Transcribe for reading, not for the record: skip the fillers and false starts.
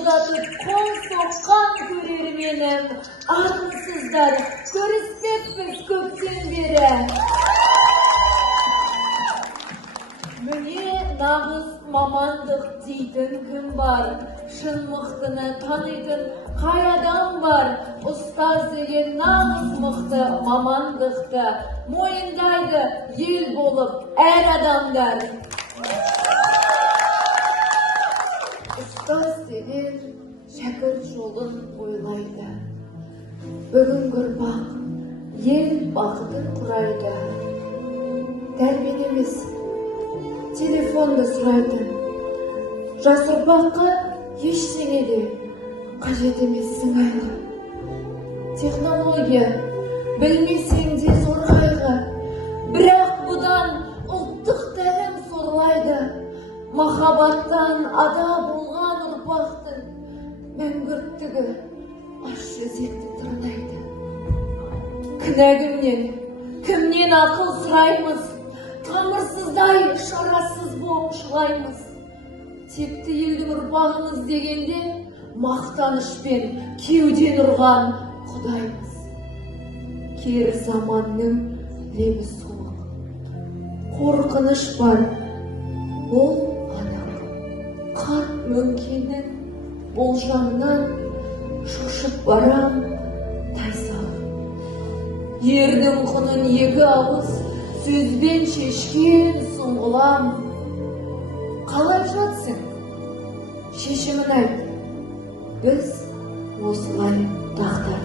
қолдатып қол соққан көрерменім, армысыздар, көріспеппіз көптен бері. Міне нағыз мамандық дейтін кім бар, шын мықтыны танитын қай адам бар, ұстаз деген нағыз мықты мамандықты мойындайды ел болып әр адамдар. Ұстаз деген шәкірт жолын ойлайды, бүгінгі ұрпақ ел бақытын құрайды. Тәрбие емес, телефонды сұрайтын жас ұрпаққа ештеңе де қажет емес сыңайлы. Технология білмесең де зор қайғы, бірақ бұдан ұлттық тәлім сорлайды. Махаббаттан ада болған ұрпақтың мәңгүрттігі аш өзекті тырнайды. Кінә кімнен ақыл сұраймыз, тамырсыздай шарасыз болып жылаймыз. Текті елдің ұрпағымыз дегенде мақтанышпен кеуден ұрған құдаймыз. Кері заманның лебі суық, қорқыныш бар, ол анық. Қарт мөңкенің болжамнан шошып барам тайсалып. Ердің құнын екі ауыз сөзбен шешкен сұңғылам. Қалай жатсың? Шешімін айт, біз осылай тақтар.